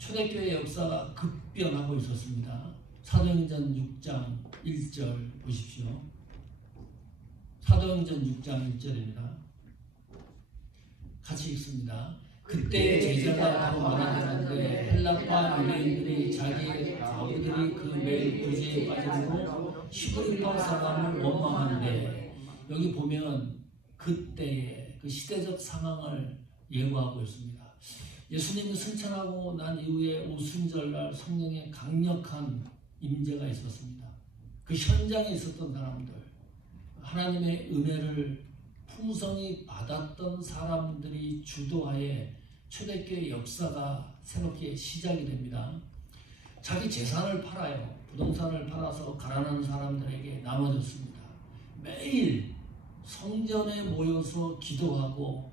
초대교회 역사가 급변하고 있었습니다. 사도행전 6장 1절 보십시오. 사도행전 6장 1절입니다. 같이 읽습니다. 그때 제자가 더 많아졌는데 헬라파 유대인들이 자기의 아버들이 그 매일 구제에 빠짐으로 히브리파 사람을 원망하는데, 여기 보면 그때의 그 시대적 상황을 예고하고 있습니다. 예수님이 승천하고 난 이후에 오순절날 성령의 강력한 임재가 있었습니다. 그 현장에 있었던 사람들, 하나님의 은혜를 풍성히 받았던 사람들이 주도하에 초대교회 역사가 새롭게 시작이 됩니다. 자기 재산을 팔아요. 부동산을 팔아서 가난한 사람들에게 나눠줬습니다. 매일 성전에 모여서 기도하고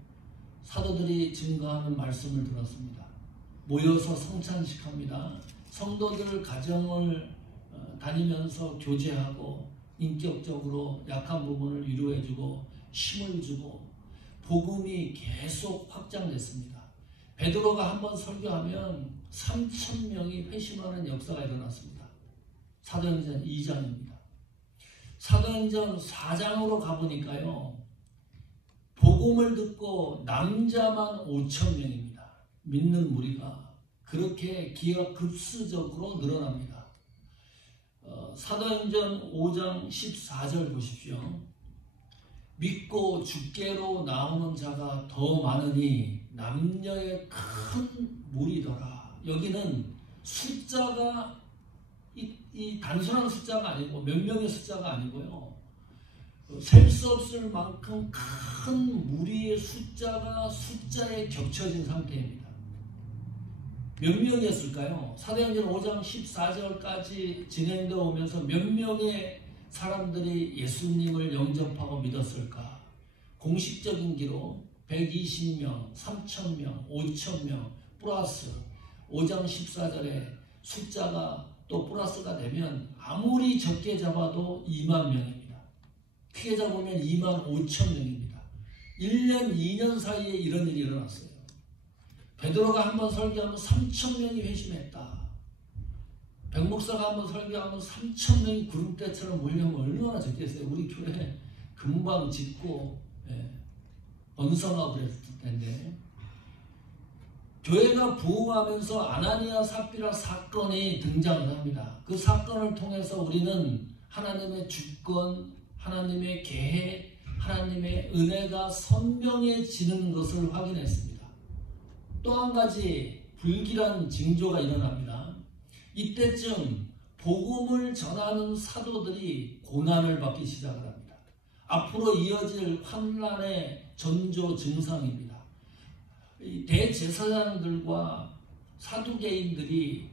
사도들이 증거하는 말씀을 들었습니다. 모여서 성찬식 합니다. 성도들 가정을 다니면서 교제하고 인격적으로 약한 부분을 위로해주고 힘을 주고 복음이 계속 확장됐습니다. 베드로가 한번 설교하면 3,000명이 회심하는 역사가 일어났습니다. 사도행전 2장입니다. 사도행전 4장으로 가보니까요, 복음을 듣고 남자만 5,000명입니다. 믿는 무리가 그렇게 기하급수적으로 늘어납니다. 사도행전 5장 14절 보십시오. 믿고 주께로 나오는 자가 더 많으니 남녀의 큰 무리더라. 여기는 숫자가 이 단순한 숫자가 아니고 몇 명의 숫자가 아니고요, 셀 수 없을 만큼 큰 무리의 숫자가 숫자에 겹쳐진 상태입니다. 몇 명이었을까요? 사도행전 5장 14절까지 진행되어 오면서 몇 명의 사람들이 예수님을 영접하고 믿었을까? 공식적인 기록 120명, 3,000명, 5,000명 플러스 5장 14절에 숫자가 또 플러스가 되면 아무리 적게 잡아도 2만 명입니다. 크게 잡으면 2만 5천 명입니다. 1년, 2년 사이에 이런 일이 일어났어요. 베드로가 한번 설교하면 3,000명이 회심했다. 백목사가 한번 설교하면 3,000명이 구름대처럼 몰려오면 얼마나 좋겠어요. 우리 교회 금방 짓고 번성하고 그랬을 텐데, 교회가 부흥하면서 아나니아 삽비라 사건이 등장을 합니다. 그 사건을 통해서 우리는 하나님의 주권, 하나님의 계획, 하나님의 은혜가 선명해지는 것을 확인했습니다. 또 한 가지 불길한 징조가 일어납니다. 이때쯤 복음을 전하는 사도들이 고난을 받기 시작을 합니다. 앞으로 이어질 환난의 전조 증상입니다. 대제사장들과 사두개인들이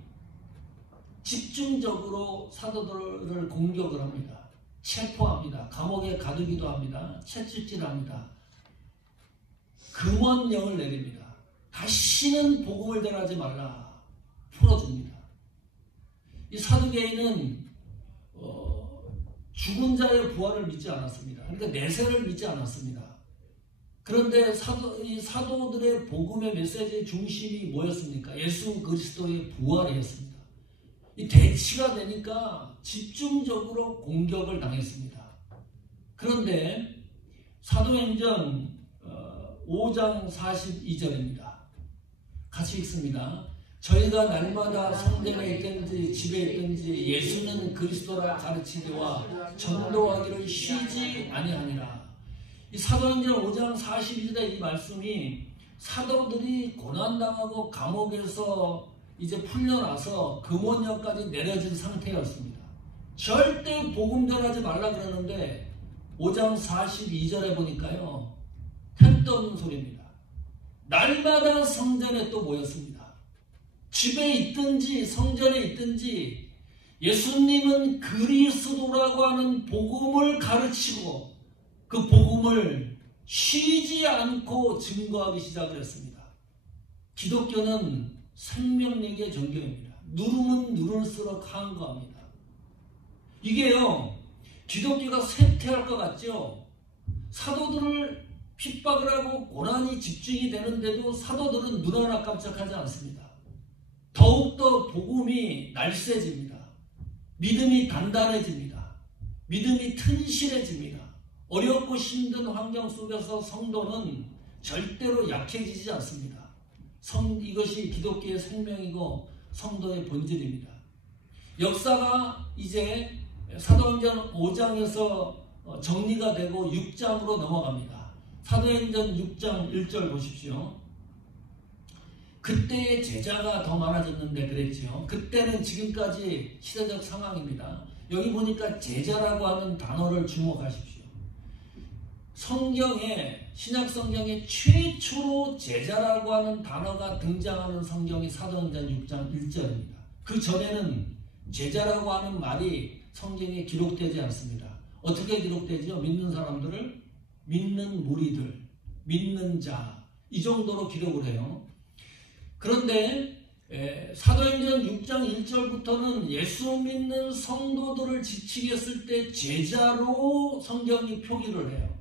집중적으로 사도들을 공격을 합니다. 체포합니다. 감옥에 가두기도 합니다. 채찍질합니다. 금원령을 내립니다. 다시는 복음을 전하지 말라. 풀어줍니다. 이 사두개인은 죽은 자의 부활을 믿지 않았습니다. 그러니까 내세를 믿지 않았습니다. 그런데 이 사도들의 복음의 메시지의 중심이 뭐였습니까? 예수 그리스도의 부활이었습니다. 이 대치가 되니까 집중적으로 공격을 당했습니다. 그런데 사도행전 5장 42절입니다. 같이 읽습니다. 저희가 날마다 성전에 있든지 집에 있든지 예수는 그리스도라 가르치기와 전도하기를 쉬지 아니하니라. 이 사도행전 5장 42절의 이 말씀이 사도들이 고난당하고 감옥에서 이제 풀려나서 금원령까지 내려진 상태였습니다. 절대 복음 전하지 말라 그러는데 5장 42절에 보니까요, 택도 없는 소리입니다. 날마다 성전에 또 모였습니다. 집에 있든지 성전에 있든지 예수님은 그리스도라고 하는 복음을 가르치고 그 복음을 쉬지 않고 증거하기 시작을 했습니다. 기독교는 생명력의 종교입니다. 누르면 누를수록 한거합니다. 이게요, 기독교가 쇠퇴할 것 같죠? 사도들을 핍박을 하고 고난이 집중이 되는데도 사도들은 눈 하나 깜짝하지 않습니다. 더욱더 복음이 날쌔집니다. 믿음이 단단해집니다. 믿음이 튼실해집니다. 어렵고 힘든 환경 속에서 성도는 절대로 약해지지 않습니다. 이것이 기독교의 생명이고 성도의 본질입니다. 역사가 이제 사도행전 5장에서 정리가 되고 6장으로 넘어갑니다. 사도행전 6장 1절 보십시오. 그때의 제자가 더 많아졌는데 그랬죠. 그때는 지금까지 시대적 상황입니다. 여기 보니까 제자라고 하는 단어를 주목하십시오. 신약 성경에 최초로 제자라고 하는 단어가 등장하는 성경이 사도행전 6장 1절입니다. 그 전에는 제자라고 하는 말이 성경에 기록되지 않습니다. 어떻게 기록되죠? 믿는 사람들을 믿는 무리들, 믿는 자, 이 정도로 기록을 해요. 그런데 사도행전 6장 1절부터는 예수 믿는 성도들을 지칭했을 때 제자로 성경이 표기를 해요.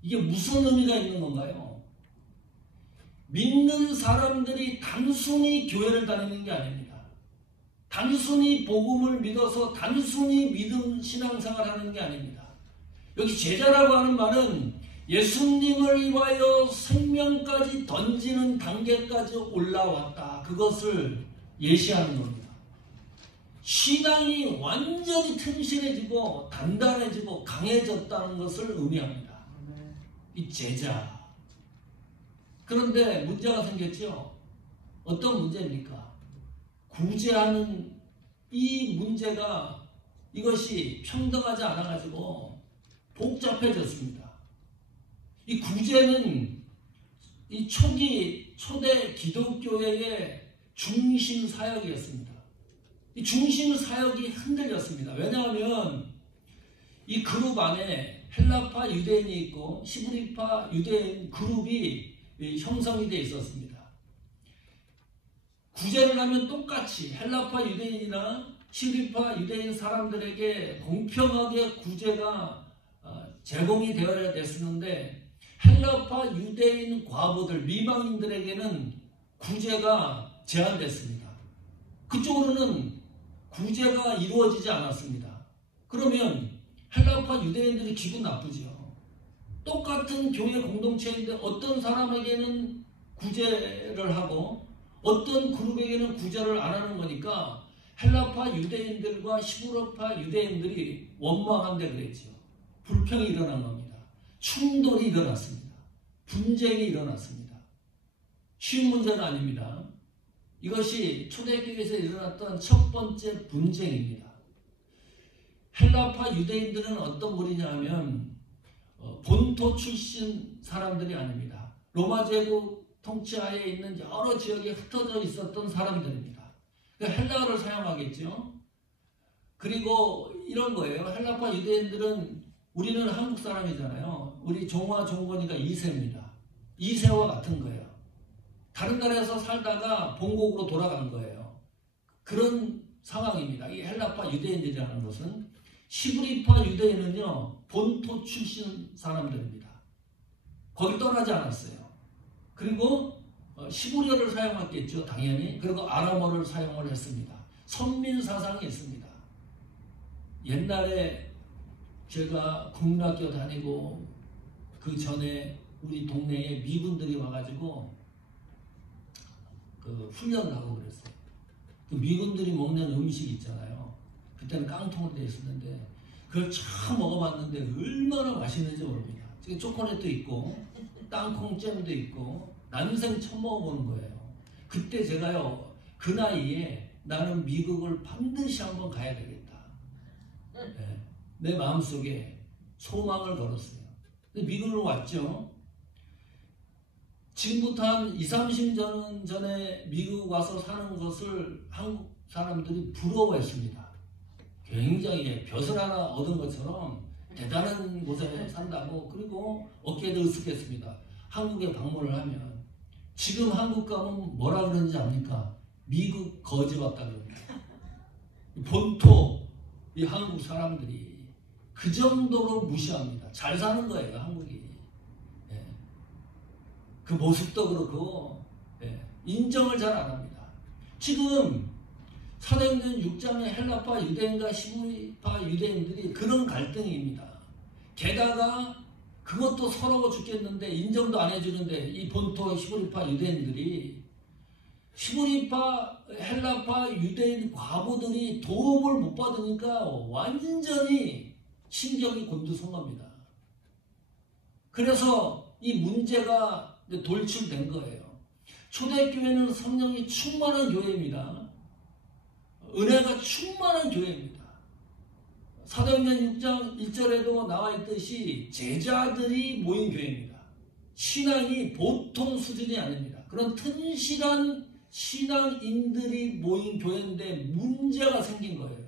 이게 무슨 의미가 있는 건가요? 믿는 사람들이 단순히 교회를 다니는 게 아닙니다. 단순히 복음을 믿어서 단순히 믿음 신앙생활을 하는 게 아닙니다. 여기 제자라고 하는 말은 예수님을 위하여 생명까지 던지는 단계까지 올라왔다. 그것을 예시하는 겁니다. 신앙이 완전히 튼실해지고 단단해지고 강해졌다는 것을 의미합니다. 이 제자. 그런데 문제가 생겼죠. 어떤 문제입니까? 구제하는 이 문제가 이것이 평등하지 않아가지고 복잡해졌습니다. 이 구제는 이 초대 기독교회의 중심 사역이었습니다. 이 중심 사역이 흔들렸습니다. 왜냐하면 이 그룹 안에 헬라파 유대인이 있고 히브리파 유대인 그룹이 형성이 되어 있었습니다. 구제를 하면 똑같이 헬라파 유대인이나 히브리파 유대인 사람들에게 공평하게 구제가 제공이 되어야 됐었는데 헬라파 유대인 과부들, 미망인들에게는 구제가 제한됐습니다. 그쪽으로는 구제가 이루어지지 않았습니다. 그러면 헬라파 유대인들이 기분 나쁘죠. 똑같은 교회 공동체인데 어떤 사람에게는 구제를 하고 어떤 그룹에게는 구제를 안 하는 거니까 헬라파 유대인들과 히브리파 유대인들이 원망한데 그랬죠. 불평이 일어난 겁니다. 충돌이 일어났습니다. 분쟁이 일어났습니다. 쉬운 문제는 아닙니다. 이것이 초대교회에서 일어났던 첫 번째 분쟁입니다. 헬라파 유대인들은 어떤 무리냐 하면 본토 출신 사람들이 아닙니다. 로마 제국 통치하에 있는 여러 지역에 흩어져 있었던 사람들입니다. 그러니까 헬라어를 사용하겠죠. 그리고 이런 거예요. 헬라파 유대인들은 우리는 한국 사람이잖아요. 우리 종화 종건이가 2세입니다. 2세와 같은 거예요. 다른 나라에서 살다가 본국으로 돌아간 거예요. 그런 상황입니다. 이 헬라파 유대인들이라는 것은. 히브리파 유대인은요, 본토 출신 사람들입니다. 거기 떠나지 않았어요. 그리고 히브리어를 사용했겠죠, 당연히. 그리고 아람어를 사용을 했습니다. 선민 사상이 있습니다. 옛날에 제가 국민학교 다니고 그 전에 우리 동네에 미군들이 와가지고 그 훈련을 하고 그랬어요. 그 미군들이 먹는 음식 있잖아요. 그때는 깡통으로 되어 있었는데 그걸 처음 먹어봤는데 얼마나 맛있는지 모릅니다. 지금 초콜릿도 있고 땅콩잼도 있고 난생 처음 먹어보는 거예요. 그때 제가요, 그 나이에 나는 미국을 반드시 한번 가야 되겠다. 네, 내 마음속에 소망을 걸었어요. 근데 미국으로 왔죠. 지금부터 한 20-30년 전에 미국 와서 사는 것을 한국 사람들이 부러워했습니다. 굉장히 벼슬 하나 얻은 것처럼 대단한 곳에 산다고. 그리고 어깨도 으쓱했습니다. 한국에 방문을 하면. 지금 한국 가면 뭐라 그러는지 압니까? 미국 거지 왔다 그럽니다. 본토 이 한국 사람들이 그 정도로 무시합니다. 잘 사는 거예요, 한국이. 예. 그 모습도 그렇고 인정을 잘 안 합니다. 지금 사도행전 6장의 헬라파 유대인과 시부리파 유대인들이 그런 갈등입니다. 게다가 그것도 서러워 죽겠는데 인정도 안 해주는데 이 본토 시부리파 유대인들이 시부리파 헬라파 유대인 과부들이 도움을 못 받으니까 완전히 신경이 곤두선 겁니다. 그래서 이 문제가 돌출된 거예요. 초대교회는 성령이 충만한 교회입니다. 은혜가 충만한 교회입니다. 사도행전 6장 1절에도 나와 있듯이 제자들이 모인 교회입니다. 신앙이 보통 수준이 아닙니다. 그런 튼실한 신앙인들이 모인 교회인데 문제가 생긴 거예요.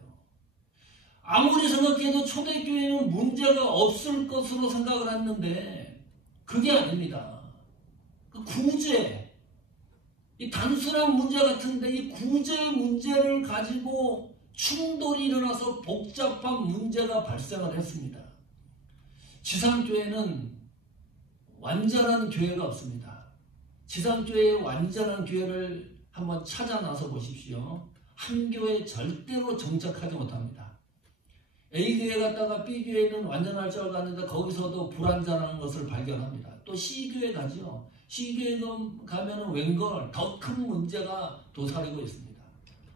아무리 생각해도 초대교회는 문제가 없을 것으로 생각을 했는데 그게 아닙니다. 그 구제, 이 단순한 문제 같은데 이 구제 문제를 가지고 충돌이 일어나서 복잡한 문제가 발생을 했습니다. 지상교회는 완전한 교회가 없습니다. 지상교회의 완전한 교회를 한번 찾아 나서 보십시오. 한 교회에 절대로 정착하지 못합니다. A교회 갔다가 B교회는 완전할 줄 알았는데 거기서도 불완전한 것을 발견합니다. 또 C교회 가죠. C교회 가면 웬걸 더 큰 문제가 도사리고 있습니다.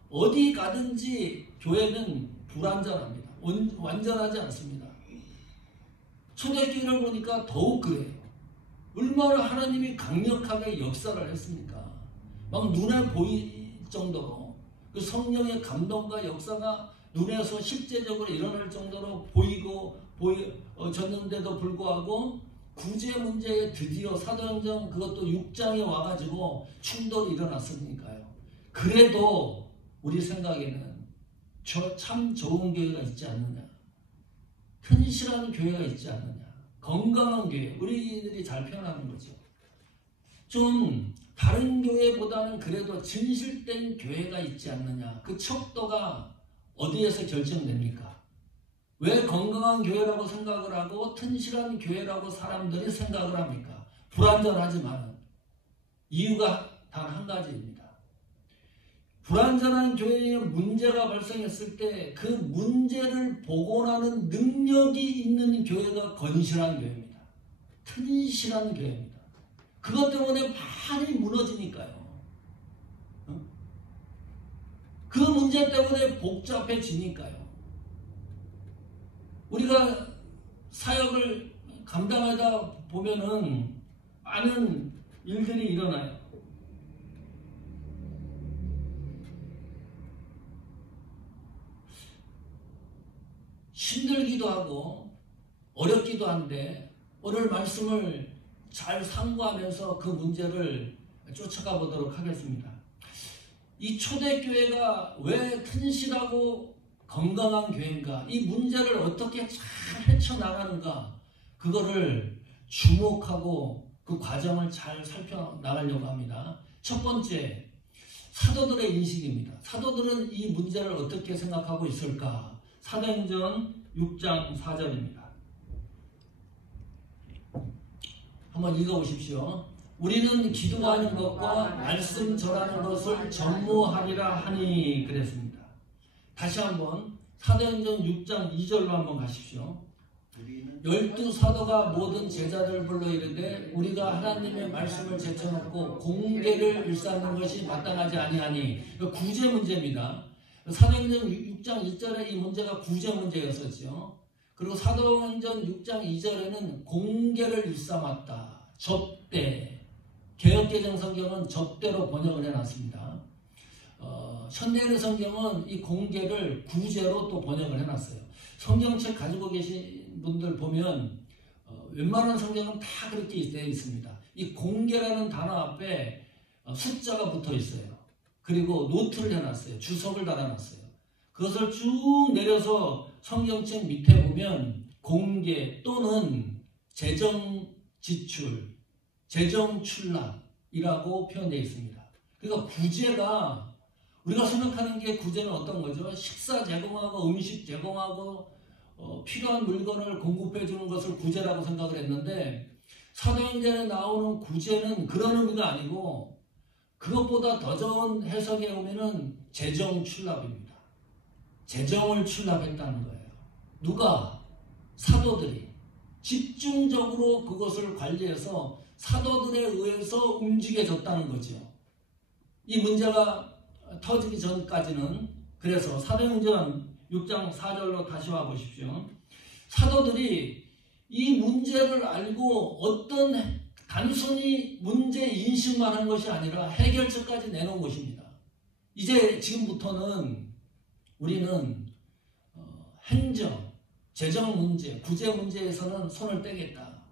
어디 가든지 교회는 불완전합니다. 완전하지 않습니다. 초대교회를 보니까 더욱 그래요. 얼마나 하나님이 강력하게 역사를 했습니까? 막 눈에 보일 정도로 그 성령의 감동과 역사가 눈에서 실제적으로 일어날 정도로 보여졌는데도 불구하고 구제 문제에 드디어 사도행전 그것도 6장에 와가지고 충돌이 일어났으니까요. 그래도 우리 생각에는 참 좋은 교회가 있지 않느냐, 튼실한 교회가 있지 않느냐, 건강한 교회, 우리들이 잘 표현하는 거죠. 좀 다른 교회보다는 그래도 진실된 교회가 있지 않느냐. 그 척도가 어디에서 결정됩니까? 왜 건강한 교회라고 생각을 하고 튼실한 교회라고 사람들이 생각을 합니까? 불완전하지만 이유가 단 한 가지입니다. 불완전한 교회에 문제가 발생했을 때 그 문제를 복원하는 능력이 있는 교회가 건실한 교회입니다. 튼실한 교회입니다. 그것 때문에 많이 무너지니까요. 그 문제 때문에 복잡해지니까요. 우리가 사역을 감당하다 보면은 많은 일들이 일어나요. 힘들기도 하고 어렵기도 한데 오늘 말씀을 잘 상고하면서 그 문제를 쫓아가 보도록 하겠습니다. 이 초대교회가 왜 튼실하고 건강한 교회인가? 이 문제를 어떻게 잘 헤쳐나가는가? 그거를 주목하고 그 과정을 잘 살펴나가려고 합니다. 첫 번째, 사도들의 인식입니다. 사도들은 이 문제를 어떻게 생각하고 있을까? 사도행전 6장 4절입니다. 한번 읽어보십시오. 우리는 기도하는 것과 말씀 전하는 것을 전무하리라 하니 그랬습니다. 다시 한번 사도행전 6장 2절로 한번 가십시오. 12사도가 모든 제자들을 불러 이르되 우리가 하나님의 말씀을 제쳐놓고 공계를 일삼는 것이 마땅하지 아니하니 구제 문제입니다. 사도행전 6장 1절에 이 문제가 구제 문제였었죠. 그리고 사도행전 6장 2절에는 공계를 일삼았다. 접대. 개역개정 성경은 접대로 번역을 해놨습니다. 현대의 성경은 이 공계를 구제로 또 번역을 해놨어요. 성경책 가지고 계신 분들 보면 웬만한 성경은 다 그렇게 되어 있습니다. 이 공계라는 단어 앞에 숫자가 붙어 있어요. 그리고 노트를 해놨어요. 주석을 달아놨어요. 그것을 쭉 내려서 성경책 밑에 보면 공계 또는 재정 지출, 재정 출납이라고 표현되어 있습니다. 그러니까 구제가 우리가 생각하는 게 구제는 어떤 거죠? 식사 제공하고 음식 제공하고 필요한 물건을 공급해 주는 것을 구제라고 생각을 했는데 사도행전에 나오는 구제는 그런 의미가 아니고 그것보다 더 좋은 해석에 오면은 재정 출납입니다. 재정을 출납했다는 거예요. 누가? 사도들이 집중적으로 그것을 관리해서 사도들에 의해서 움직여졌다는 거죠. 이 문제가 터지기 전까지는, 그래서 사도행전 6장 4절로 다시 와보십시오. 사도들이 이 문제를 알고 어떤 단순히 문제 인식만 한 것이 아니라 해결책까지 내놓은 것입니다. 이제 지금부터는 우리는 행정, 재정 문제, 구제 문제에서는 손을 떼겠다.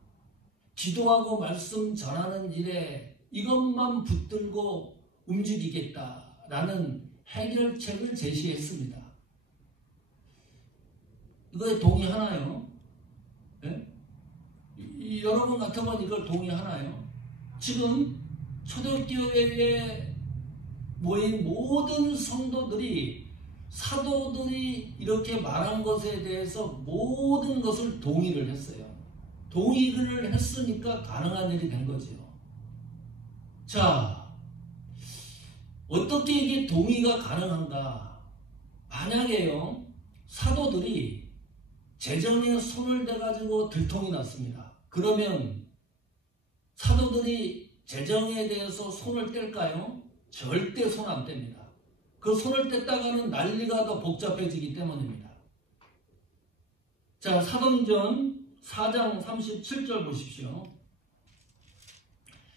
기도하고 말씀 전하는 일에 이것만 붙들고 움직이겠다라는 해결책을 제시했습니다. 이거에 동의하나요? 네? 여러분 같으면 이걸 동의하나요? 지금 초대교회에 모인 모든 성도들이 사도들이 이렇게 말한 것에 대해서 모든 것을 동의를 했어요. 동의를 했으니까 가능한 일이 된 거죠. 자, 어떻게 이게 동의가 가능한가? 만약에요, 사도들이 재정에 손을 대가지고 들통이 났습니다. 그러면 사도들이 재정에 대해서 손을 뗄까요? 절대 손 안 뗍니다. 그 손을 뗐다가는 난리가 더 복잡해지기 때문입니다. 자, 사도행전 4장 37절 보십시오.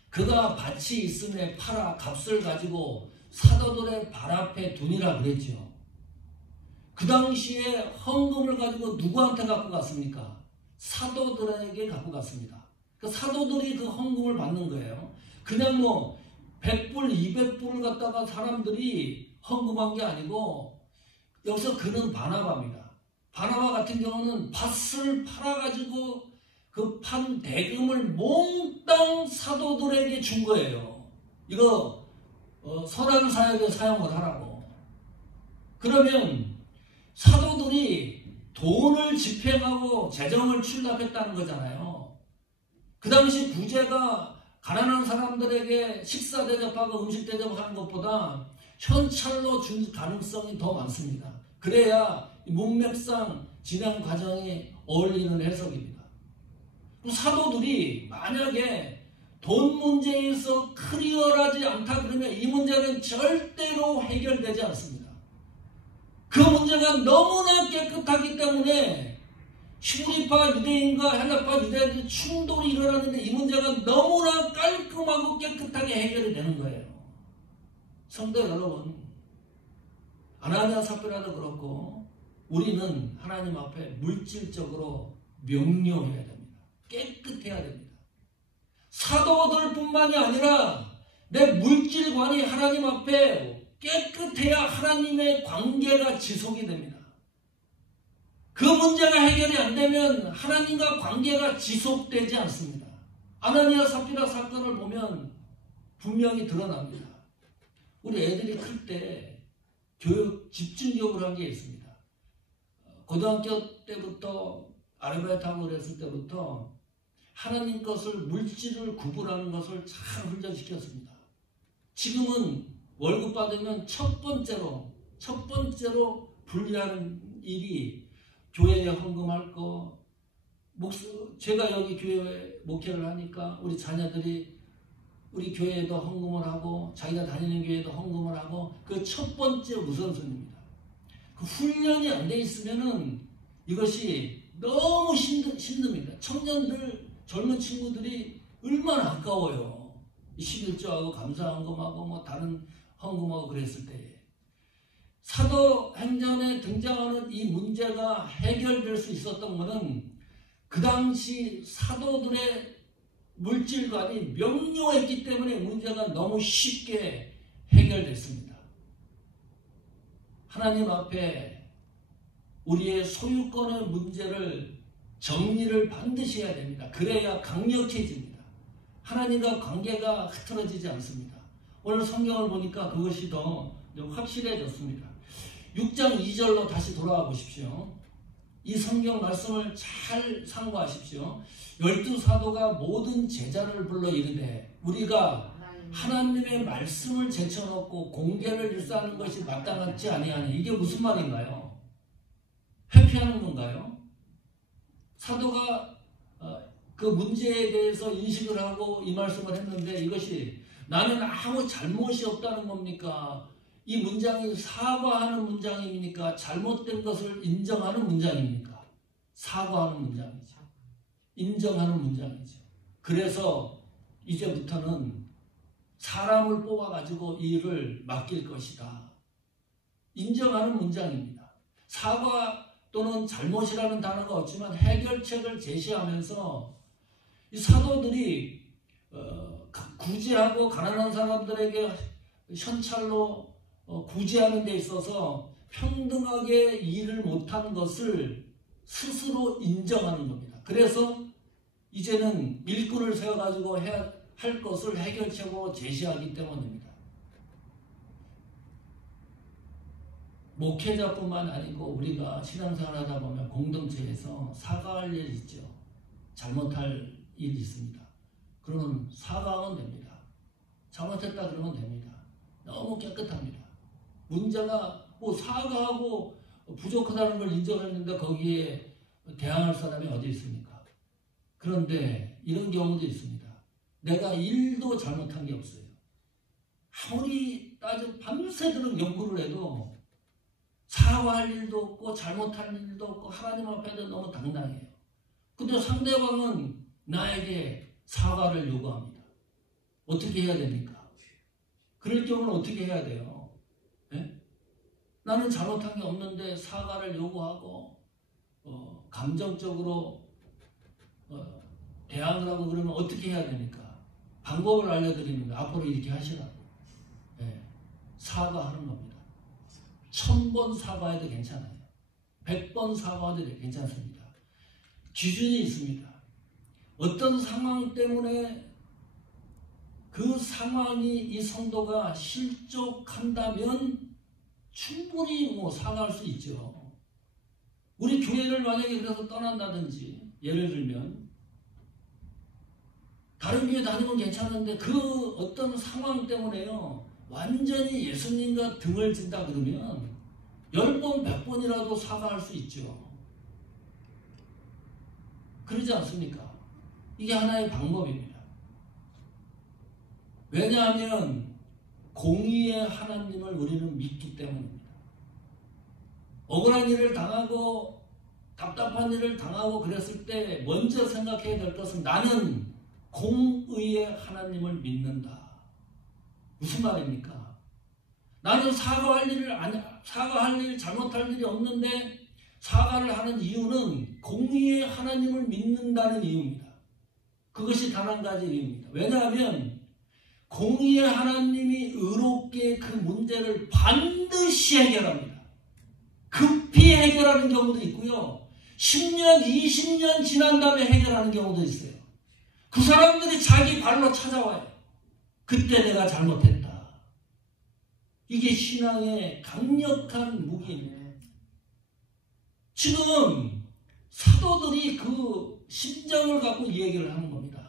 그가 밭이 있음에 팔아 값을 가지고 사도들의 발 앞에 두니라 그랬죠. 그 당시에 헌금을 가지고 누구한테 갖고 갔습니까? 사도들에게 갖고 갔습니다. 그 사도들이 그 헌금을 받는 거예요. 그냥 뭐 100불, 200불을 갖다가 사람들이 헌금한 게 아니고, 여기서 그는 바나바입니다. 바나바 같은 경우는 밭을 팔아가지고 그 판 대금을 몽땅 사도들에게 준 거예요. 이거 선한 사역에 사용을 하라고. 그러면 사도들이 돈을 집행하고 재정을 출납했다는 거잖아요. 그 당시 구제가 가난한 사람들에게 식사 대접하고 음식 대접하는 것보다 현찰로 줄 가능성이 더 많습니다. 그래야 문맥상 진행 과정이 어울리는 해석입니다. 사도들이 만약에 돈 문제에서 클리어하지 않다 그러면 이 문제는 절대로 해결되지 않습니다. 그 문제가 너무나 깨끗하기 때문에 히브리파 유대인과 헬라파 유대인들이 충돌이 일어나는데 이 문제가 너무나 깔끔하고 깨끗하게 해결이 되는 거예요. 성도 여러분, 아나니아 삽비라도 그렇고 우리는 하나님 앞에 물질적으로 명료해야 됩니다. 깨끗해야 됩니다. 사도들뿐만이 아니라 내 물질관이 하나님 앞에 깨끗해야 하나님의 관계가 지속이 됩니다. 그 문제가 해결이 안 되면 하나님과 관계가 지속되지 않습니다. 아나니아 삽비라 사건을 보면 분명히 드러납니다. 우리 애들이 클 때 교육 집중교육을 한 게 있습니다. 고등학교 때부터 아르바이트하고 그랬을 때부터 하나님 것을, 물질을 구분하는 것을 잘 훈련시켰습니다. 지금은 월급 받으면 첫 번째로 분리하는 일이 교회에 헌금할 거, 제가 여기 교회에 목회를 하니까 우리 자녀들이 우리 교회에도 헌금을 하고 자기가 다니는 교회에도 헌금을 하고, 그 첫 번째 우선순위입니다. 그 훈련이 안 돼 있으면은 이것이 너무 힘듭니다. 청년들, 젊은 친구들이 얼마나 아까워요. 11조하고 감사헌금하고 뭐 다른 헌금하고 그랬을 때. 사도행전에 등장하는 이 문제가 해결될 수 있었던 것은 그 당시 사도들의 물질관이 명료했기 때문에 문제가 너무 쉽게 해결됐습니다. 하나님 앞에 우리의 소유권의 문제를 정리를 반드시 해야 됩니다. 그래야 강력해집니다. 하나님과 관계가 흐트러지지 않습니다. 오늘 성경을 보니까 그것이 더 확실해졌습니다. 6장 2절로 다시 돌아와 보십시오. 이 성경 말씀을 잘 참고하십시오. 12 사도가 모든 제자를 불러 이르되 우리가 하나님의 말씀을 제쳐놓고 공개를 일사하는 것이 마땅하지 아니하니 이게 무슨 말인가요? 회피하는 건가요? 사도가 그 문제에 대해서 인식을 하고 이 말씀을 했는데 이것이 나는 아무 잘못이 없다는 겁니까? 이 문장이 사과하는 문장입니까? 잘못된 것을 인정하는 문장입니까? 사과하는 문장이죠. 인정하는 문장이죠. 그래서 이제부터는 사람을 뽑아가지고 이 일을 맡길 것이다. 인정하는 문장입니다. 사과 또는 잘못이라는 단어가 없지만 해결책을 제시하면서 이 사도들이 구제하고 가난한 사람들에게 현찰로 구제하는 데 있어서 평등하게 일을 못한 것을 스스로 인정하는 겁니다. 그래서 이제는 일꾼을 세워가지고 해야 할 것을 해결책으로 제시하기 때문입니다. 목회자뿐만 아니고 우리가 신앙생활 하다 보면 공동체에서 사과할 일이 있죠. 잘못할 일이 있습니다. 그러면 사과하면 됩니다. 잘못했다 그러면 됩니다. 너무 깨끗합니다. 문제가 뭐 사과하고 부족하다는 걸 인정했는데 거기에 대항할 사람이 어디 있습니까? 그런데 이런 경우도 있습니다. 내가 일도 잘못한 게 없어요. 아무리 밤새도록 연구를 해도 사과할 일도 없고 잘못할 일도 없고 하나님 앞에도 너무 당당해요. 근데 상대방은 나에게 사과를 요구합니다. 어떻게 해야 됩니까? 그럴 경우는 어떻게 해야 돼요? 네? 나는 잘못한 게 없는데 사과를 요구하고 감정적으로 대항을 하고 그러면 어떻게 해야 됩니까? 방법을 알려드립니다. 앞으로 이렇게 하시라고. 네. 사과하는 겁니다. 1000번 사과해도 괜찮아요. 100번 사과해도 괜찮습니다. 기준이 있습니다. 어떤 상황 때문에 그 상황이 이 성도가 실족한다면 충분히 사과할 수 있죠. 우리 교회를 만약에 그래서 떠난다든지 예를 들면 다른 교회 다니면 괜찮은데 그 어떤 상황 때문에요 완전히 예수님과 등을 진다 그러면 10번, 100번이라도 사과할 수 있죠. 그러지 않습니까? 이게 하나의 방법입니다. 왜냐하면 공의의 하나님을 우리는 믿기 때문입니다. 억울한 일을 당하고 답답한 일을 당하고 그랬을 때 먼저 생각해야 될 것은 나는 공의의 하나님을 믿는다. 무슨 말입니까? 나는 사과할 일, 잘못할 일이 없는데 사과를 하는 이유는 공의의 하나님을 믿는다는 이유입니다. 그것이 단 한 가지 이유입니다. 왜냐하면 공의의 하나님이 의롭게 그 문제를 반드시 해결합니다. 급히 해결하는 경우도 있고요. 10년, 20년 지난 다음에 해결하는 경우도 있어요. 그 사람들이 자기 발로 찾아와요. 그때 내가 잘못했다. 이게 신앙의 강력한 무기입니다. 지금 사도들이 그 심정을 갖고 이 얘기를 하는 겁니다.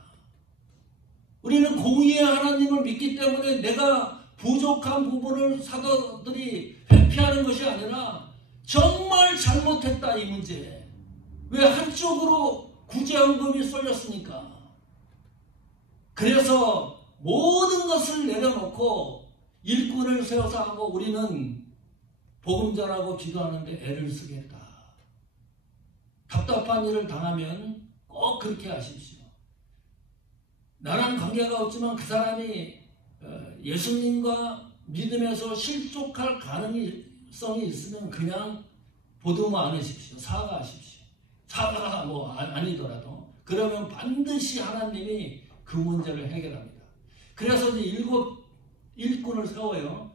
우리는 공의의 하나님을 믿기 때문에 내가 부족한 부분을 사도들이 회피하는 것이 아니라 정말 잘못했다 이 문제. 왜 한쪽으로 구제헌금이 쏠렸습니까? 그래서 모든 것을 내려놓고 일꾼을 세워서 하고 우리는 복음 전하고 기도하는데 애를 쓰겠다. 답답한 일을 당하면 꼭 그렇게 하십시오. 나랑 관계가 없지만 그 사람이 예수님과 믿음에서 실족할 가능성이 있으면 그냥 보듬어 안으십시오. 사과하십시오. 사과가 아니더라도 그러면 반드시 하나님이 그 문제를 해결합니다. 그래서 이제 7 일꾼을 세워요.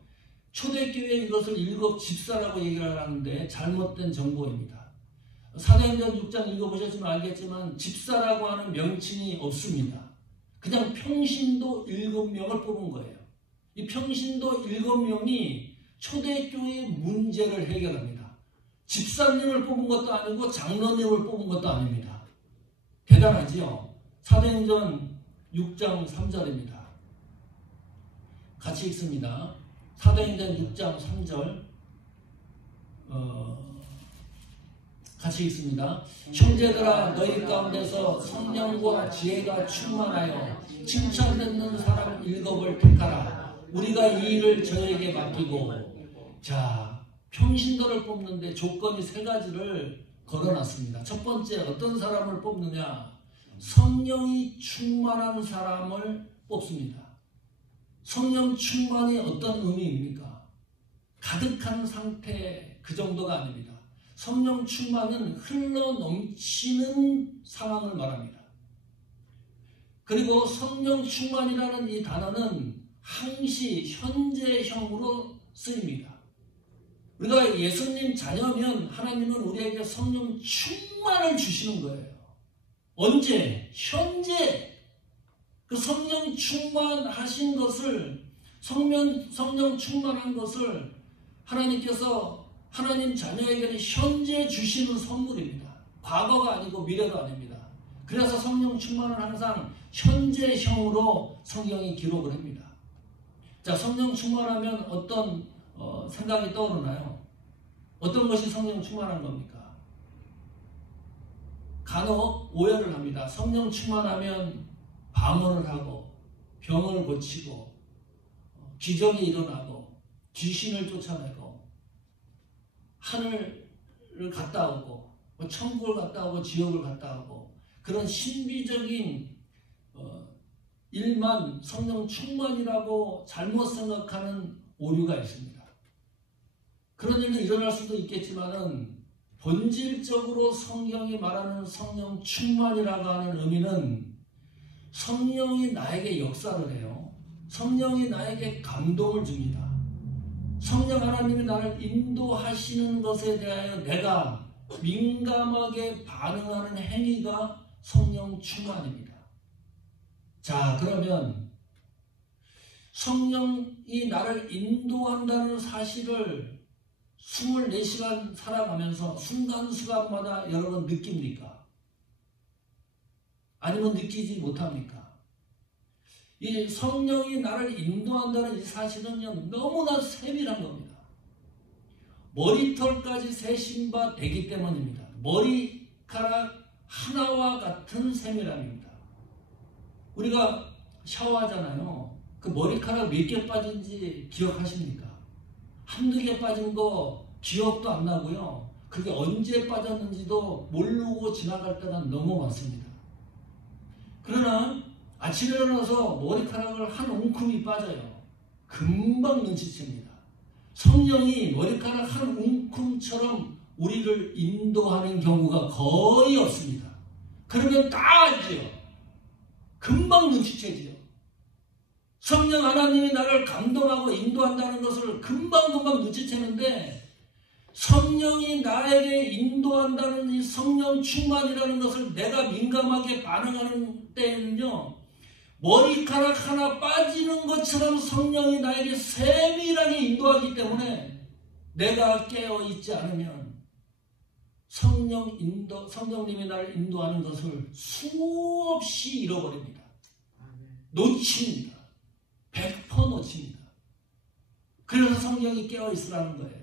초대교회 이것을 7 집사라고 얘기를 하는데 잘못된 정보입니다. 사도행전 6장 읽어보셨지만 알겠지만 집사라고 하는 명칭이 없습니다. 그냥 평신도 7명을 뽑은 거예요. 이 평신도 7명이 초대교회의 문제를 해결합니다. 집사님을 뽑은 것도 아니고 장로님을 뽑은 것도 아닙니다. 대단하지요? 사도행전 6장 3절입니다. 같이 읽습니다. 사도행전 6장 3절 같이 읽습니다. 형제들아 너희 가운데서 성령과 지혜가 충만하여 칭찬 듣는 사람 7을 택하라. 우리가 이 일을 저에게 맡기고. 자, 평신도를 뽑는데 조건이 3가지를 걸어놨습니다. 첫 번째, 어떤 사람을 뽑느냐? 성령이 충만한 사람을 뽑습니다. 성령 충만이 어떤 의미입니까? 가득한 상태, 그 정도가 아닙니다. 성령 충만은 흘러 넘치는 상황을 말합니다. 그리고 성령 충만이라는 이 단어는 항시 현재형으로 쓰입니다. 우리가 예수님 자녀면 하나님은 우리에게 성령 충만을 주시는 거예요. 언제? 현재. 그 성령 충만하신 것을, 성령 충만한 것을 하나님께서 하나님 자녀에게는 현재 주시는 선물입니다. 과거가 아니고 미래도 아닙니다. 그래서 성령 충만은 항상 현재형으로 성경이 기록을 합니다. 자, 성령 충만하면 어떤 생각이 떠오르나요? 어떤 것이 성령 충만한 겁니까? 간혹 오해를 합니다. 성령 충만하면 방언을 하고 병을 고치고 기적이 일어나고 귀신을 쫓아내고 하늘을 갔다 오고 천국을 갔다 오고 지옥을 갔다 오고 그런 신비적인 일만 성령 충만이라고 잘못 생각하는 오류가 있습니다. 그런 일도 일어날 수도 있겠지만은 본질적으로 성경이 말하는 성령 충만이라고 하는 의미는 성령이 나에게 역사를 해요. 성령이 나에게 감동을 줍니다. 성령 하나님이 나를 인도하시는 것에 대하여 내가 민감하게 반응하는 행위가 성령 충만입니다. 자, 그러면 성령이 나를 인도한다는 사실을 24시간 살아가면서 순간순간마다 여러분 느낍니까? 아니면 느끼지 못합니까? 이 성령이 나를 인도한다는 이 사실은요, 너무나 세밀한 겁니다. 머리털까지 세신 바 되기 때문입니다. 머리카락 하나와 같은 세밀함입니다. 우리가 샤워하잖아요. 그 머리카락 몇 개 빠진지 기억하십니까? 한두 개 빠진 거 기억도 안 나고요. 그게 언제 빠졌는지도 모르고 지나갈 때가 너무 많습니다. 그러나 아침에 일어나서 머리카락을 한 웅큼이 빠져요. 금방 눈치챕니다. 성령이 머리카락 한 웅큼처럼 우리를 인도하는 경우가 거의 없습니다. 그러면 다 알지요. 금방 눈치채지요. 성령 하나님이 나를 감동하고 인도한다는 것을 금방금방 눈치채는데 성령이 나에게 인도한다는 이 성령 충만이라는 것을 내가 민감하게 반응하는 때에는요, 머리카락 하나 빠지는 것처럼 성령이 나에게 세밀하게 인도하기 때문에 내가 깨어있지 않으면 성령님이 나를 인도하는 것을 수없이 잃어버립니다. 놓칩니다. 100% 놓칩니다. 그래서 성령이 깨어있으라는 거예요.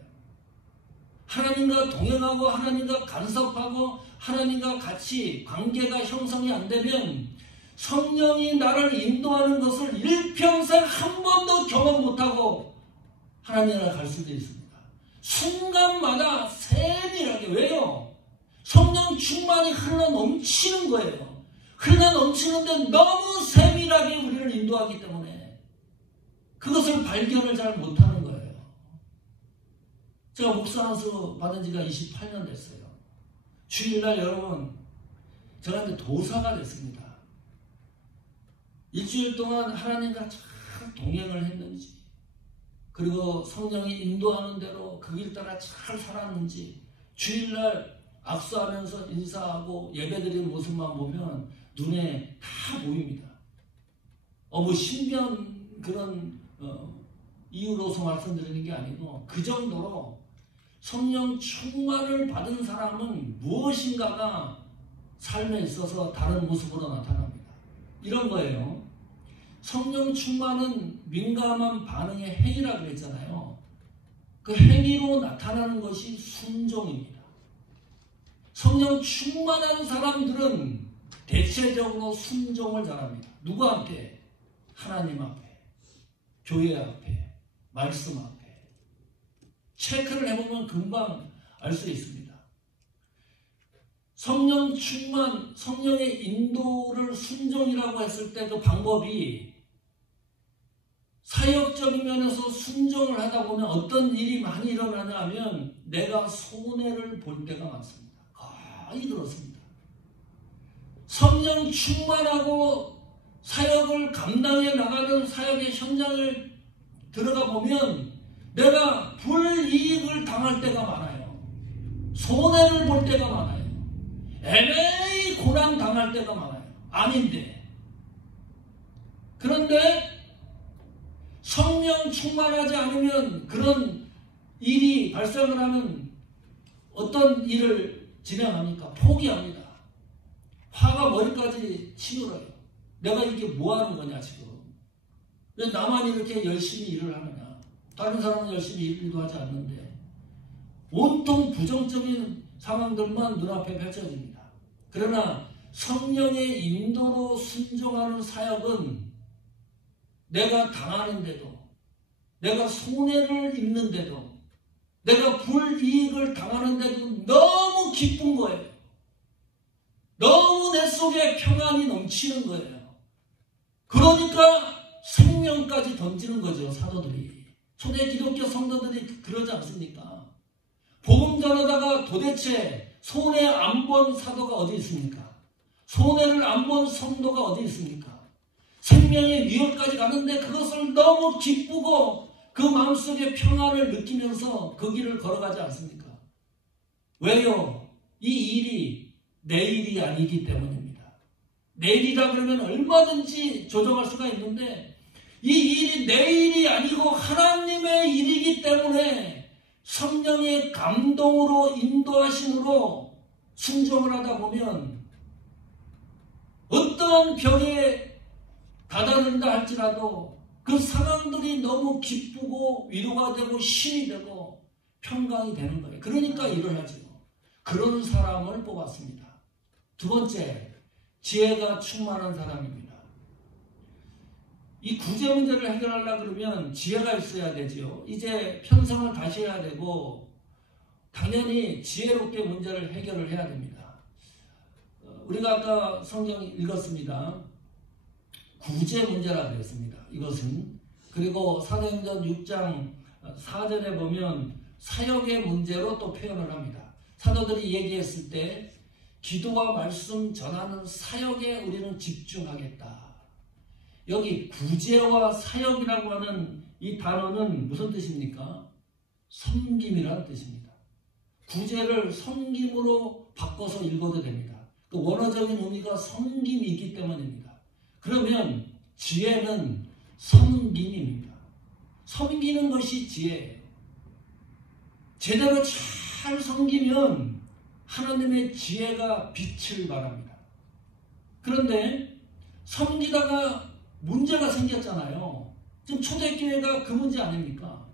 하나님과 동행하고 하나님과 간섭하고 하나님과 같이 관계가 형성이 안 되면 성령이 나를 인도하는 것을 일평생 한 번도 경험 못하고 하나님 나라 갈 수도 있습니다. 순간마다 세밀하게. 왜요? 성령 충만이 흘러 넘치는 거예요. 흘러 넘치는데 너무 세밀하게 우리를 인도하기 때문에 그것을 발견을 잘 못하는 거예요. 제가 목사 안수 받은 지가 28년 됐어요. 주일날 여러분, 제가 이제 도사가 됐습니다. 일주일 동안 하나님과 잘 동행을 했는지, 그리고 성령이 인도하는 대로 그 길 따라 잘 살았는지, 주일날 악수하면서 인사하고 예배드리는 모습만 보면 눈에 다 보입니다. 뭐 신비한 그런 이유로서 말씀드리는 게 아니고 그 정도로 성령 충만을 받은 사람은 무엇인가가 삶에 있어서 다른 모습으로 나타납니다. 이런 거예요. 성령 충만은 민감한 반응의 행위라고 그랬잖아요. 그 행위로 나타나는 것이 순종입니다. 성령 충만한 사람들은 대체적으로 순종을 잘합니다. 누구한테? 하나님 앞에, 교회 앞에, 말씀 앞에. 체크를 해보면 금방 알 수 있습니다. 성령 충만, 성령의 인도를 순종이라고 했을 때 그 방법이 사역적인 면에서 순종을 하다 보면 어떤 일이 많이 일어나냐 하면 내가 손해를 볼 때가 많습니다. 거의 그렇습니다. 성령 충만하고 사역을 감당해 나가는 사역의 현장을 들어가 보면 내가 불이익을 당할 때가 많아요. 손해를 볼 때가 많아요. 애매히 고난 당할 때가 많아요. 아닌데. 그런데 성령 충만하지 않으면 그런 일이 발생을 하면 어떤 일을 진행합니까? 포기합니다. 화가 머리까지 치밀어요. 내가 이게 뭐 하는 거냐 지금. 왜 나만 이렇게 열심히 일을 하느냐. 다른 사람은 열심히 일도 하지 않는데 온통 부정적인 상황들만 눈앞에 펼쳐집니다. 그러나 성령의 인도로 순종하는 사역은 내가 당하는데도, 내가 손해를 입는데도, 내가 불이익을 당하는데도 너무 기쁜 거예요. 너무 내 속에 평안이 넘치는 거예요. 그러니까 생명까지 던지는 거죠, 사도들이. 초대 기독교 성도들이 그러지 않습니까? 복음 전하다가 도대체 손해 안 본 사도가 어디 있습니까? 손해를 안 본 성도가 어디 있습니까? 생명의 위협까지 가는데 그것을 너무 기쁘고 그 마음속에 평안을 느끼면서 그 길을 걸어가지 않습니까? 왜요? 이 일이 내 일이 아니기 때문입니다. 내 일이라 그러면 얼마든지 조정할 수가 있는데 이 일이 내 일이 아니고 하나님의 일이기 때문에 성령의 감동으로 인도하심으로 순종을 하다 보면 어떠한 벽에 다다른다 할지라도 그 상황들이 너무 기쁘고 위로가 되고 힘이 되고 평강이 되는 거예요. 그러니까 일을 하죠. 그런 사람을 뽑았습니다. 두 번째, 지혜가 충만한 사람입니다. 이 구제 문제를 해결하려고 그러면 지혜가 있어야 되죠. 이제 편성을 다시 해야 되고 당연히 지혜롭게 문제를 해결을 해야 됩니다. 우리가 아까 성경 읽었습니다. 구제 문제라고 했습니다. 이것은. 그리고 사도행전 6장 4절에 보면 사역의 문제로 또 표현을 합니다. 사도들이 얘기했을 때 기도와 말씀 전하는 사역에 우리는 집중하겠다. 여기 구제와 사역이라고 하는 이 단어는 무슨 뜻입니까? 섬김이라는 뜻입니다. 구제를 섬김으로 바꿔서 읽어도 됩니다. 그 원어적인 의미가 섬김이기 때문입니다. 그러면 지혜는 섬김입니다. 섬기는 것이 지혜예요. 제대로 잘 섬기면 하나님의 지혜가 빛을 발합니다. 그런데 섬기다가 문제가 생겼잖아요. 지금 초대교회가 그 문제 아닙니까?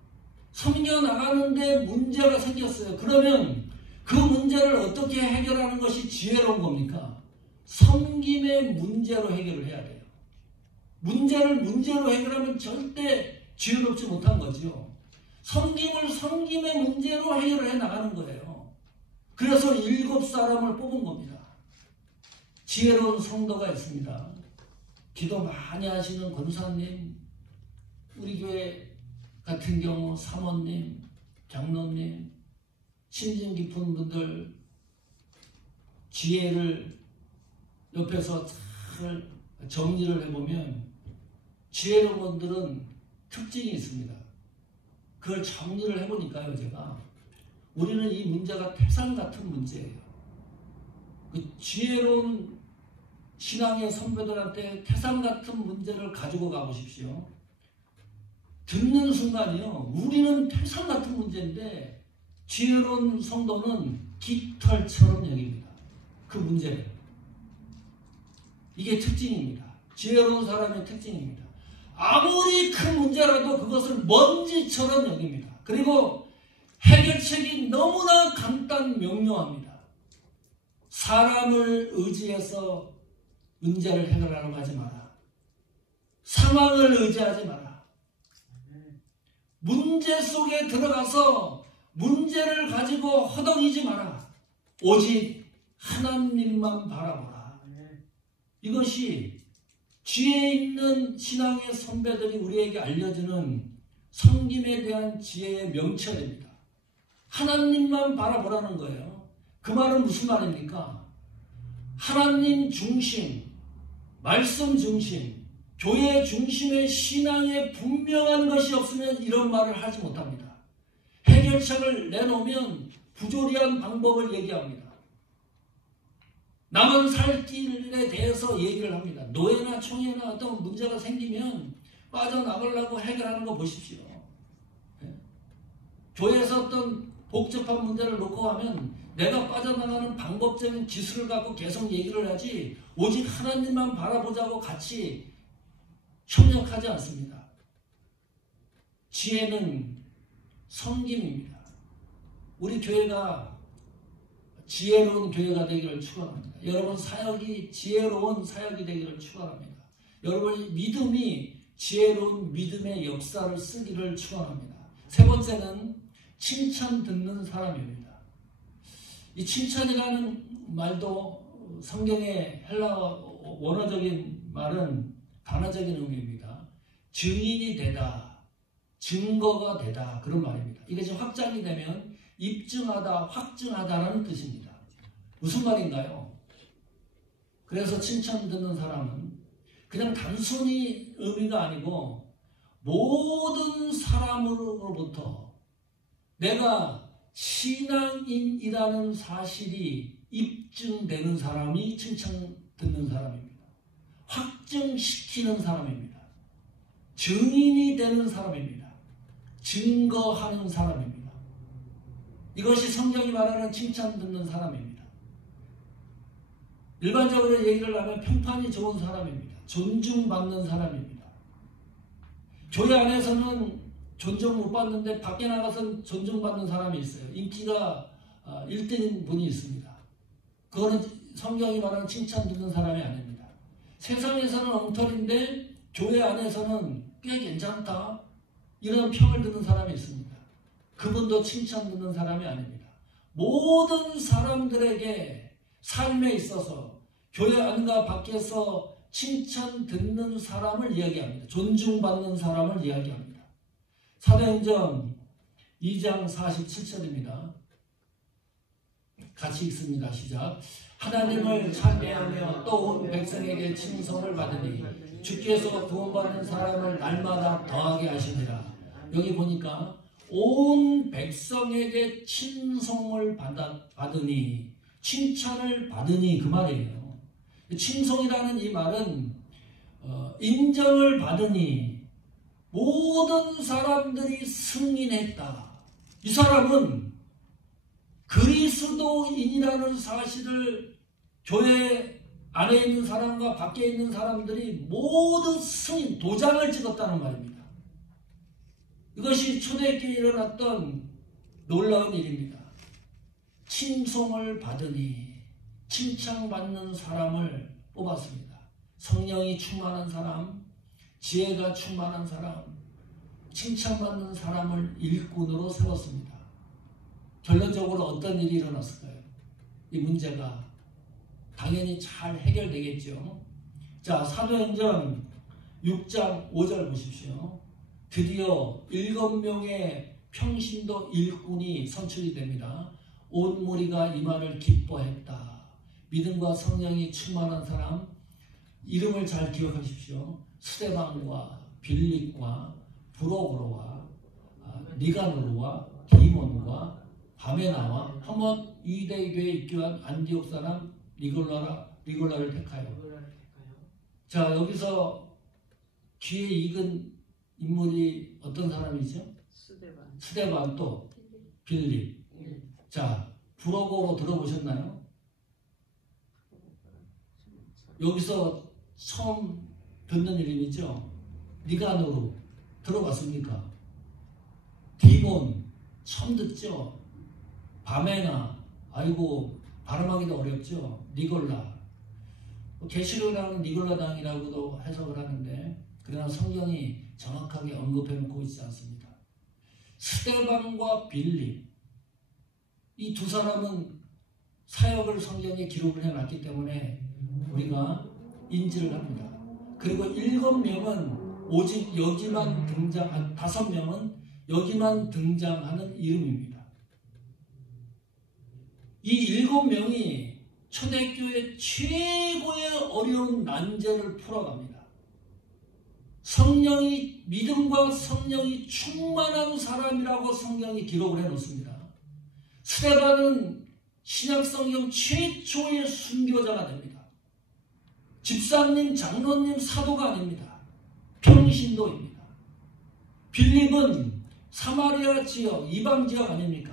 섬겨 나가는데 문제가 생겼어요. 그러면 그 문제를 어떻게 해결하는 것이 지혜로운 겁니까? 섬김의 문제로 해결을 해야 돼요. 문제를 문제로 해결하면 절대 지혜롭지 못한 거죠. 섬김을 섬김의 문제로 해결을 해 나가는 거예요. 그래서 7사람을 뽑은 겁니다. 지혜로운 성도가 있습니다. 기도 많이 하시는 권사님, 우리 교회 같은 경우 사모님, 장로님, 심증 깊은 분들 지혜를 옆에서 잘 정리를 해보면 지혜로운 분들은 특징이 있습니다. 그걸 정리를 해보니까요, 제가 우리는 이 문제가 태산 같은 문제예요. 그 지혜로운 신앙의 선배들한테 태산 같은 문제를 가지고 가보십시오. 듣는 순간이요, 우리는 태산 같은 문제인데 지혜로운 성도는 깃털처럼 여깁니다. 그 문제를. 이게 특징입니다. 지혜로운 사람의 특징입니다. 아무리 큰 문제라도 그것을 먼지처럼 여깁니다. 그리고 해결책이 너무나 간단 명료합니다. 사람을 의지해서 문제를 해결하려고 하지 마라. 상황을 의지하지 마라. 문제 속에 들어가서 문제를 가지고 허덕이지 마라. 오직 하나님만 바라보라. 이것이 지혜 있는 신앙의 선배들이 우리에게 알려주는 섬김에 대한 지혜의 명철입니다. 하나님만 바라보라는 거예요. 그 말은 무슨 말입니까? 하나님 중심, 말씀 중심, 교회 중심의 신앙에 분명한 것이 없으면 이런 말을 하지 못합니다. 해결책을 내놓으면 부조리한 방법을 얘기합니다. 남은 살 길에 대해서 얘기를 합니다. 노예나 총회나 어떤 문제가 생기면 빠져나가려고 해결하는 거 보십시오. 교회에서 어떤 복잡한 문제를 놓고 하면 내가 빠져나가는 방법적인 기술을 갖고 계속 얘기를 하지 오직 하나님만 바라보자고 같이 협력하지 않습니다. 지혜는 섬김입니다. 우리 교회가 지혜로운 교회가 되기를 축원합니다. 여러분 사역이 지혜로운 사역이 되기를 축원합니다. 여러분 믿음이 지혜로운 믿음의 역사를 쓰기를 축원합니다. 세 번째는 칭찬 듣는 사람입니다. 이 칭찬이라는 말도 성경의 헬라어 원어적인 말은 단어적인 의미입니다. 증인이 되다, 증거가 되다 그런 말입니다. 이것이 확장이 되면 입증하다, 확증하다라는 뜻입니다. 무슨 말인가요? 그래서 칭찬 듣는 사람은 그냥 단순히 의미가 아니고 모든 사람으로부터 내가 신앙인이라는 사실이 입증되는 사람이 칭찬 듣는 사람입니다. 확증시키는 사람입니다. 증인이 되는 사람입니다. 증거하는 사람입니다. 이것이 성경이 말하는 칭찬 듣는 사람입니다. 일반적으로 얘기를 하면 평판이 좋은 사람입니다. 존중받는 사람입니다. 교회 안에서는 존중 못 받는데 밖에 나가서는 존중받는 사람이 있어요. 인기가 1등인 분이 있습니다. 그거는 성경이 말하는 칭찬 듣는 사람이 아닙니다. 세상에서는 엉터리인데 교회 안에서는 꽤 괜찮다. 이런 평을 듣는 사람이 있습니다. 그분도 칭찬 듣는 사람이 아닙니다. 모든 사람들에게 삶에 있어서 교회 안과 밖에서 칭찬 듣는 사람을 이야기합니다. 존중받는 사람을 이야기합니다. 사도행전 2장 47절입니다. 같이 읽습니다. 시작. 하나님을 찬미하며 또 온 백성에게 칭송을 받으니 주께서 구원받는 사람을 날마다 더하게 하시니라. 여기 보니까 온 백성에게 칭송을 받으니 칭찬을 받으니 그 말이에요. 칭송이라는 이 말은 인정을 받으니 모든 사람들이 승인했다. 이 사람은 그리스도인이라는 사실을 교회 안에 있는 사람과 밖에 있는 사람들이 모두 승인, 도장을 찍었다는 말입니다. 이것이 초대교회에 일어났던 놀라운 일입니다. 칭송을 받으니 칭찬받는 사람을 뽑았습니다. 성령이 충만한 사람, 지혜가 충만한 사람, 칭찬받는 사람을 일꾼으로 세웠습니다. 결론적으로 어떤 일이 일어났을까요? 이 문제가 당연히 잘 해결되겠죠. 자, 사도행전 6장 5절 보십시오. 드디어 7명의 평신도 일꾼이 선출이 됩니다. 온 무리가 이 말을 기뻐했다. 믿음과 성령이 충만한 사람, 이름을 잘 기억하십시오. 스데반과 빌립과 브로고로와 니가노르와 디몬과 바메나와 한번 유대교회에 입교한 안디옥 사람 니골라를 택하여. 자, 여기서 귀에 익은 인물이 어떤 사람이죠? 스데반 또 빌립. 자, 브로고로 들어보셨나요? 여기서 처음 듣는 이름이죠. 니가노르 들어봤습니까? 디몬 처음 듣죠? 바메나 아이고 발음하기도 어렵죠? 니골라 계시록이라는 니골라당이라고도 해석을 하는데 그러나 성경이 정확하게 언급해놓고 있지 않습니다. 스데반과 빌립 이 두 사람은 사역을 성경에 기록을 해놨기 때문에 우리가 인지를 합니다. 그리고 7명은 오직 여기만 등장, 5명은 여기만 등장하는 이름입니다. 이 7명이 초대교회 최고의 어려운 난제를 풀어갑니다. 성령이 믿음과 성령이 충만한 사람이라고 성경이 기록을 해놓습니다. 스데반은 신약성경 최초의 순교자가 됩니다. 집사님, 장로님, 사도가 아닙니다. 평신도입니다. 빌립은 사마리아 지역, 이방 지역 아닙니까?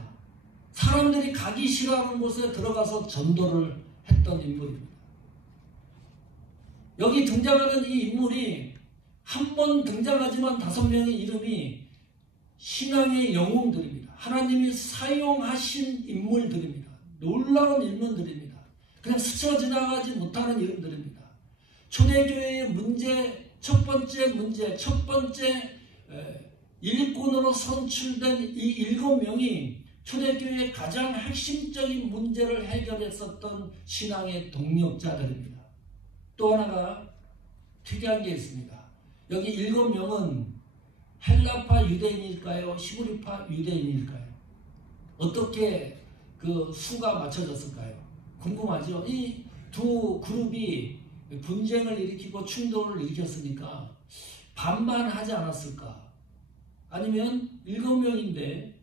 사람들이 가기 싫어하는 곳에 들어가서 전도를 했던 인물입니다. 여기 등장하는 이 인물이 한 번 등장하지만 5명의 이름이 신앙의 영웅들입니다. 하나님이 사용하신 인물들입니다. 놀라운 인물들입니다. 그냥 스쳐 지나가지 못하는 이름들입니다. 초대교회의 문제, 첫 번째 일꾼으로 선출된 이 7명이 초대교회의 가장 핵심적인 문제를 해결했었던 신앙의 동력자들입니다. 또 하나가 특이한 게 있습니다. 여기 7명은 헬라파 유대인일까요? 히브리파 유대인일까요? 어떻게 그 수가 맞춰졌을까요? 궁금하죠? 이 두 그룹이 분쟁을 일으키고 충돌을 일으켰으니까 반반하지 않았을까? 아니면 7명인데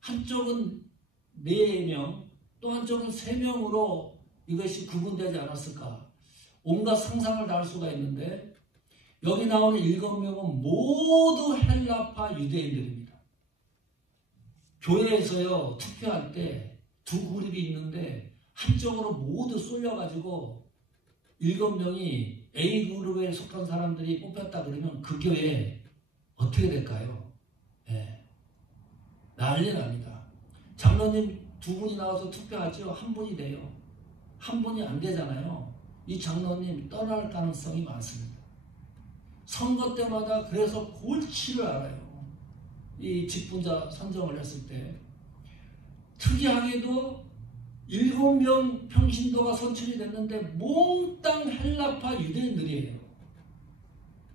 한쪽은 4명, 또 한쪽은 3명으로 이것이 구분되지 않았을까? 온갖 상상을 다 할 수가 있는데 여기 나오는 7명은 모두 헬라파 유대인들입니다. 교회에서요 투표할 때 두 그룹이 있는데 한쪽으로 모두 쏠려가지고 7명이 A그룹에 속한 사람들이 뽑혔다 그러면 그 교회 어떻게 될까요? 네. 난리 납니다. 장로님 2분이 나와서 투표하죠. 1분이 돼요. 1분이 안 되잖아요. 이 장로님 떠날 가능성이 많습니다. 선거 때마다 그래서 골치를 알아요. 이 직분자 선정을 했을 때 특이하게도 7명 평신도가 선출이 됐는데 몽땅 헬라파 유대인들이에요.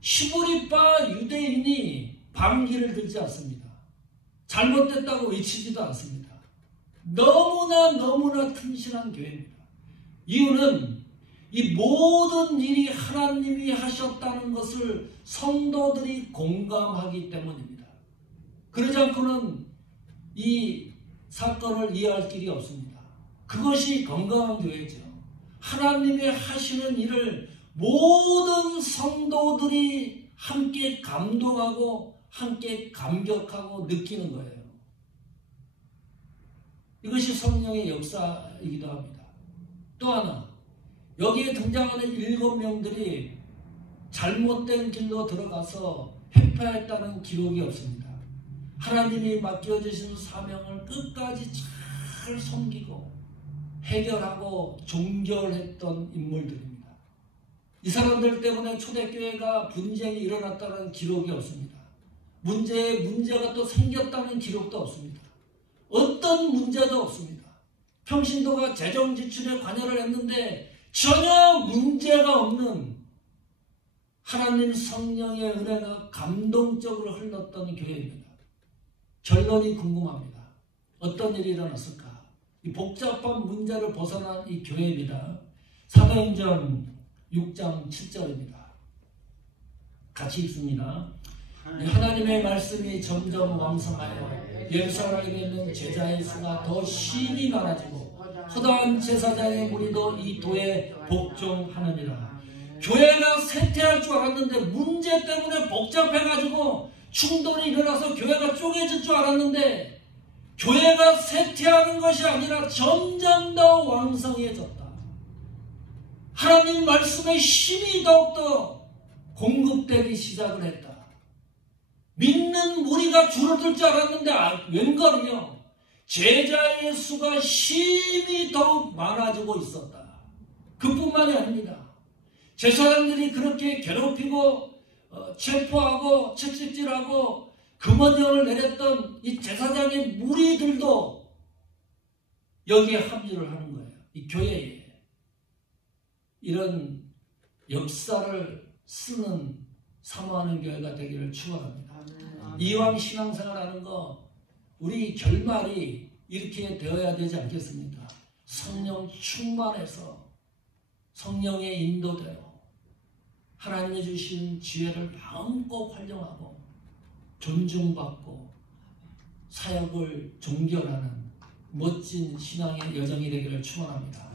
히브리파 유대인이 반기를 들지 않습니다. 잘못됐다고 외치지도 않습니다. 너무나 튼실한 교회입니다. 이유는 이 모든 일이 하나님이 하셨다는 것을 성도들이 공감하기 때문입니다. 그러지 않고는 이 사건을 이해할 길이 없습니다. 그것이 건강한 교회죠. 하나님이 하시는 일을 모든 성도들이 함께 감동하고 함께 감격하고 느끼는 거예요. 이것이 성령의 역사이기도 합니다. 또 하나, 여기에 등장하는 7명들이 잘못된 길로 들어가서 회파했다는 기록이 없습니다. 하나님이 맡겨주신 사명을 끝까지 잘 섬기고 해결하고 종결했던 인물들입니다. 이 사람들 때문에 초대교회가 분쟁이 일어났다는 기록이 없습니다. 문제가 또 생겼다는 기록도 없습니다. 어떤 문제도 없습니다. 평신도가 재정 지출에 관여를 했는데 전혀 문제가 없는 하나님 성령의 은혜가 감동적으로 흘렀던 교회입니다. 결론이 궁금합니다. 어떤 일이 일어났을까? 이 복잡한 문제를 벗어난 이 교회입니다. 사도행전 6장 7절입니다. 같이 읽습니다. 하나님의 말씀이 점점 왕성하여 예루살렘에 있는 제자의 수가 더 심히 많아지고 허다한 제사장의 무리도 이 도에 복종하느니라. 교회가 쇠퇴할 줄 알았는데 문제 때문에 복잡해가지고 충돌이 일어나서 교회가 쪼개질 줄 알았는데 교회가 쇠퇴하는 것이 아니라 점점 더 왕성해졌다. 하나님 말씀의 힘이 더욱더 공급되기 시작을 했다. 믿는 무리가 줄어들 줄 알았는데 웬걸요? 제자의 수가 심히 더욱 많아지고 있었다. 그뿐만이 아닙니다. 제사장들이 그렇게 괴롭히고 체포하고 채찍질하고 금원령을 내렸던 이 제사장의 무리들도 여기에 합류를 하는 거예요. 이 교회에. 이런 역사를 쓰는 사모하는 교회가 되기를 축원합니다. 이왕 신앙생활하는 거 우리 결말이 이렇게 되어야 되지 않겠습니까? 성령 충만해서 성령의 인도대로 하나님이 주신 지혜를 마음껏 활용하고 존중받고 사역을 종결하는 멋진 신앙의 여정이 되기를 축원합니다.